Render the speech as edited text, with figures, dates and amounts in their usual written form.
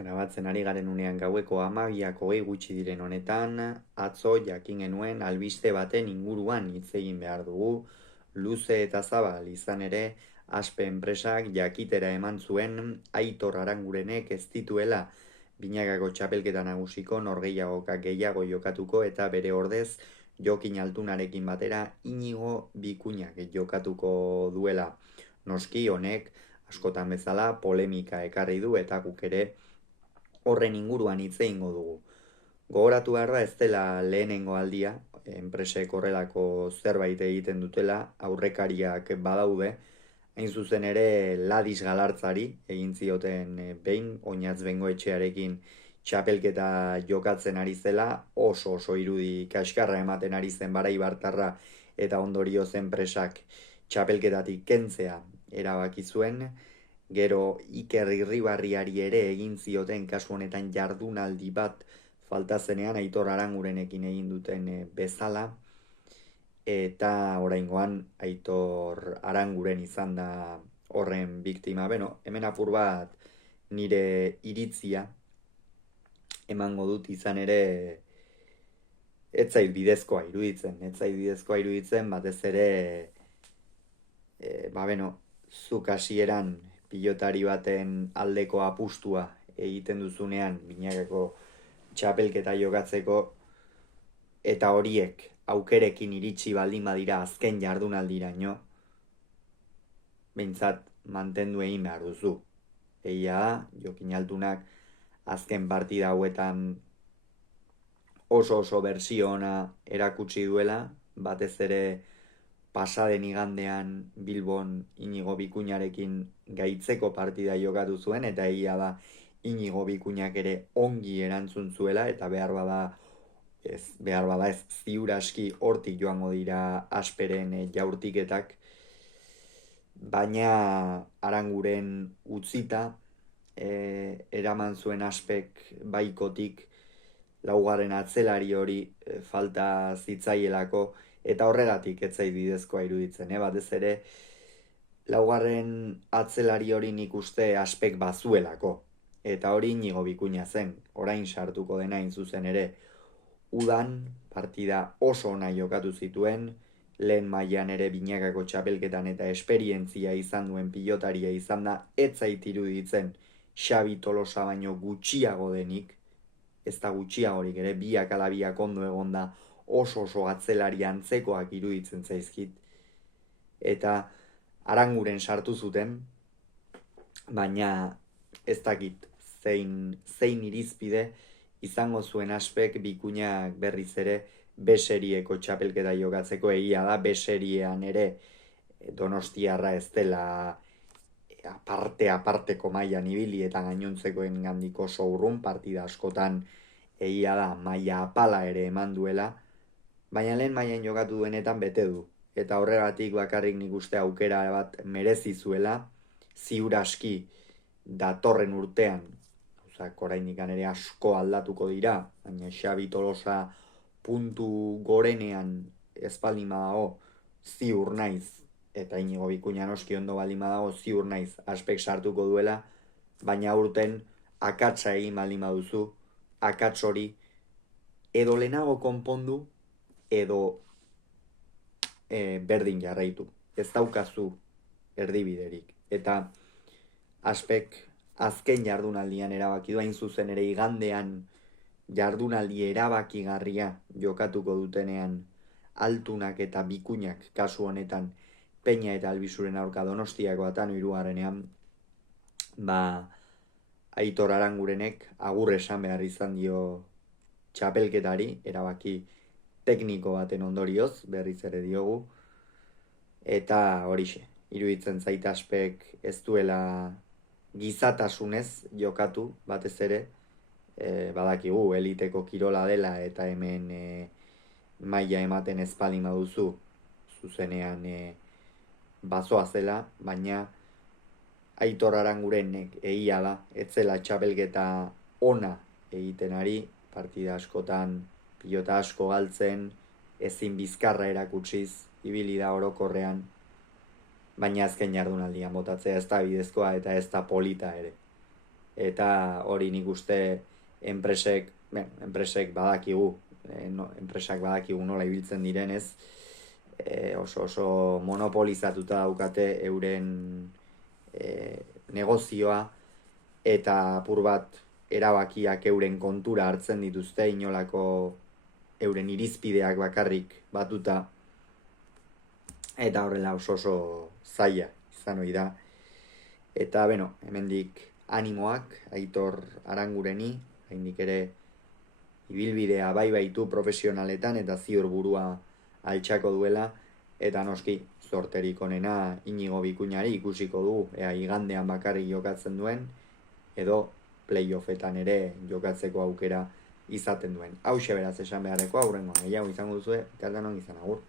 Grabatzen ari garen unean gaueko 12:20 gutxi diren honetan, atzo jakin genuen albiste baten inguruan hitz egin behar dugu, luze eta zabal izan ere, Aspe enpresak jakitera eman zuen Aitor Arangurenek ez dituela binakako txapelketa nagusiko norgehiagoka gehiago jokatuko eta bere ordez Jokin Altunarekin batera Inigo Bikuñak jokatuko duela. Noski honek, askotan bezala, polemika ekarri du eta guk ere horren inguruan hitz egingo dugu. Gogoratu behar da ez dela lehenengo aldia, enpresek horrelako zerbait egiten dutela, aurrekariak badaude, hain zuzen ere Ladis Galartzari egin zioten behin, Oinatz Bengoetxearekin txapelketa jokatzen ari zela, oso irudi kaskarra ematen ari zen Baraibartarra eta ondorioz enpresak txapelketatik kentzea erabaki zuen. Gero Iker Irribarriari ere egin zioten kasu honetan jardunaldi bat falta zenean Aitor Arangurenekin egin duten bezala, eta oraingoan Aitor Aranguren izan da horren biktima. Hemen apur bat nire iritzia emango dut, izan ere ez zait bidezkoa iruditzen, batez ere zuk hasieran pilotari baten aldeko apustua egiten duzunean binakako txapelketa jokatzeko, eta horiek aukerekin iritsi baldin badira azken jardunaldiraino, behintzat mantendu egin behar duzu. Egia da, Jokin Altunak azken partida hauetan oso bersio ona erakutsi duela, batez ere pasaden igandean Bilbon Inigo Bikuñarekin gaitzeko partida jokatu zuen, eta egia da Inigo Bikuñak ere ongi erantzun zuela, eta behar bada ez ziur aski hortik joango dira Asperen jaurtiketak, baina Aranguren utzita eraman zuen Aspek baikotik laugarren atzelari hori falta zitzaielako, eta horregatik ez zait bidezkoa iruditzen, batez ere laugarren atzelari hori nik uste Aspek bazuelako, eta hori Inigo Bikuña zen, orain sartuko dena hain zuzen ere. Udan partida oso ona jokatu zituen, lehen mailan ere binakako txapelketan eta esperientzia izan duen pilotaria izan da, ez zait iruditzen Xabi Tolosa baino gutxiago denik, ez da gutxiagorik ere, biak ala biak ondo egonda, oso atzelari antzekoak iruditzen zaizkit, eta Aranguren sartu zuten, baina ez dakit zein irizpide izango zuen Aspek Bikuñak berriz ere B-serieko txapelketa jokatzeko. Egia da B-seriean ere Donostiarra ez dela aparteko mailan ibili eta gainontzekoen gandik oso urrun, partida askotan egia da maila apala ere eman duela, baina lehen mailan jokatu duenetan bete du, eta horregatik bakarrik nik uste aukera bat merezi zuela, ziur aski datorren urtean, oraindik ere asko aldatuko dira, baina Xabi Tolosa puntu gorenean ez baldin badago, ziur naiz, eta Inigo Bikuña noski ondo baldin badago, ziur naiz Aspek sartuko duela, baina urten akatsa egin baldin baduzu, akats hori edo lehenago konpondu, edo berdin jarraitu. Ez daukazu erdibiderik. Eta Aspek azken jardunaldian erabaki du, hain zuzen ere igandean jardunaldi erabakigarria jokatuko dutenean Altunak eta Bikuñak, kasu honetan Peña eta Albizuren aurka Donostiako atano 3. Aitor Arangurenek agur esan behar izan dio txapelketari, erabaki tekniko baten ondorioz, berriz ere diogu, eta horixe, iruditzen zait Aspek ez duela gizatasunez jokatu, batez ere, badakigu eliteko kirola dela, eta hemen maila ematen ez baldin baduzu, zuzenean bazoa zela, baina Aitor Arangurenek egia da, ez zela txapelketa ona egiten ari, partida askotan pilota asko galtzen, ezin bizkarra erakutsiz, ibili da orokorrean, baina azken jardunaldian botatzea ez da bidezkoa eta ez da polita ere. eta hori nik uste enpresek badakigu, enpresak badakigu nola ibiltzen direnez, oso monopolizatuta daukate euren negozioa, eta apur bat erabakiak euren kontura hartzen dituzte, inolako euren irizpideak bakarrik batuta, eta horrela oso zaila izan ohi da. Eta, hemendik animoak Aitor Arangureni, haindik ere ibilbidea baitu profesionaletan, eta ziur burua altxako duela, eta noski zorterik onena Inigo Bikuñari, ikusiko du, ea igandean bakarrik jokatzen duen, edo playoffetan ere jokatzeko aukera izaten duen. Hauxe beraz esan beharrekoa, hurrengoan gehiago izango duzue, eta izan agur.